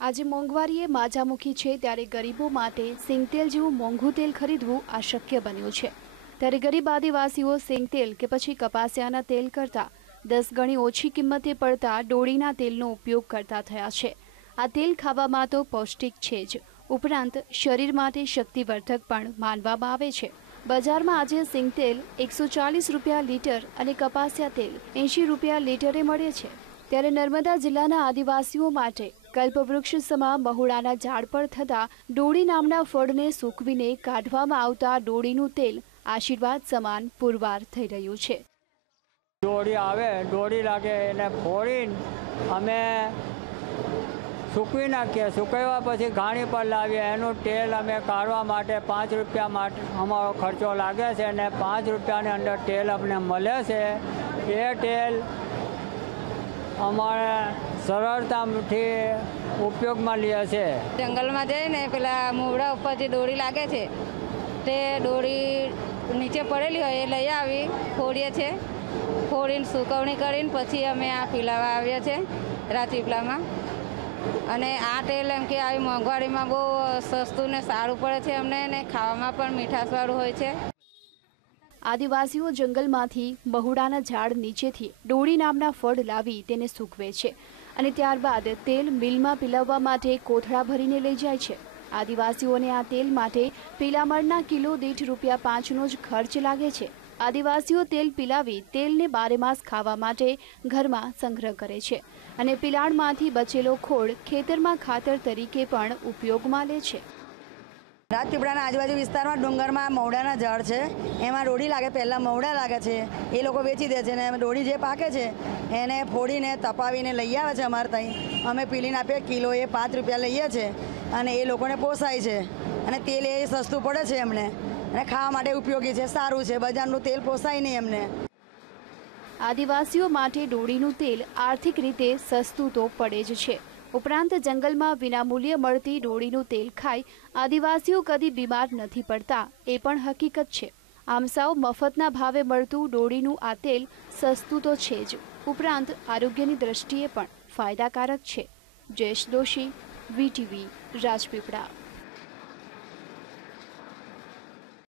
આજે મોંઘવારીએ માજામુખી છે ત્યારે ગરીબો માટે સિંગતેલ જેવું મોંઘું તેલ ખરીદવું અશક્ય બન્યું છે. ત્યારે ગરીબ આદિવાસીઓ સિંગતેલ કે પછી કપાસિયાના તેલ કરતાં દસ ગણી ઓછી કિંમતે પડતા ડોળીના તેલનો ઉપયોગ કરતા થયા છે. આ તેલ ખાવામાં તો પૌષ્ટિક છે જ. ઉપરાંત શરીર માટે શક્તિવર્ધક પણ માનવામાં આવે છે. બજારમાં આજે સિંગતેલ એકસો ચાલીસ રૂપિયા લીટર અને કપાસિયા તેલ એંશી રૂપિયા લીટરે મળે છે. ત્યારે નર્મદા જિલ્લાના આદિવાસીઓ માટે કલ્પવૃક્ષ સમા મહુડાના ઝાડ પર થતા ડોળી નામના ફળને સૂકવીને કાઢવામાં આવતા ડોળીનું તેલ આશીર્વાદ સમાન પુરવાર થઈ રહ્યું છે. ડોળી આવે, ડોળી લાગે, એને ફોડીને અમે સૂકવી નાખીએ. સુકાવ્યા પછી ઘાણી પર લાવીએ. એનું તેલ અમે કાઢવા માટે પાંચ રૂપિયા માટે અમારો ખર્ચો લાગે છે અને પાંચ રૂપિયાની અંદર તેલ અમને મળે છે. એ તેલ અમારે સરળતાથી ઉપયોગમાં લે છે. જંગલમાં જઈને પેલા મૂવડા ઉપર જે દોરી લાગે છે, તે દોરી નીચે પડેલી હોય એ લઈ આવી, ફોડીએ છીએ ફોડીને સુકવણી કરીને પછી અમે આ પીલાવા આવીએ છીએ રાજપીપળામાં અને આ તેલ એમ કે આવી મોંઘવારીમાં બહુ સસ્તું ને સારું પડે છે અમને ને ખાવામાં પણ મીઠાશવાળું હોય છે. આદિવાસીઓ જંગલમાંથી બહુડાના ઝાડ નીચેથી ડોળી નામના ફળ લાવી તેને સૂકવે છે અને ત્યારબાદ તેલ મિલમાં પીલાવવા માટે કોથળા ભરીને લઈ જાય છે. આદિવાસીઓને આ તેલ માટે પીલામણના કિલો દીઠ રૂપિયા પાંચનો જ ખર્ચ લાગે છે. આદિવાસીઓ તેલ પીલાવી તેલને બારેમાસ ખાવા માટે ઘરમાં સંગ્રહ કરે છે અને પિલાણમાંથી બચેલો ખોળ ખેતરમાં ખાતર તરીકે પણ ઉપયોગમાં લે છે. રાજપીપળાના આજુબાજુ વિસ્તારમાં ડુંગરમાં મવડાના ઝાડ છે. એમાં ડોડી લાગે, પહેલાં મવડા લાગે છે. એ લોકો વેચી દે છે ને ડોડી જે પાકે છે, એને ફોડીને તપાવીને લઈ આવે છે અમારે ત્યાં અમે પીલીને આપીએ કિલો એ પાંચ રૂપિયા લઈએ છીએ અને એ લોકોને પોસાય છે. અને તેલ એ સસ્તું પડે છે એમને. અને ખાવા માટે ઉપયોગી છે, સારું છે, બજારનું તેલ પોસાય નહીં એમને. આદિવાસીઓ માટે ડોળીનું તેલ આર્થિક રીતે સસ્તું તો પડે જ છે. ઉપરાંત જંગલમાં વિનામૂલ્યે મળતી ડોળીનું તેલ ખાઈ આદિવાસીઓ કદી બીમાર નથી પડતા, એ પણ હકીકત છે. આમ સાવ મફતના ભાવે મળતું ડોળીનું આ તેલ સસ્તું તો છે જ. ઉપરાંત આરોગ્યની દ્રષ્ટિએ પણ ફાયદાકારક છે. જયેશ દોશી, વીટીવી, રાજપીપળા.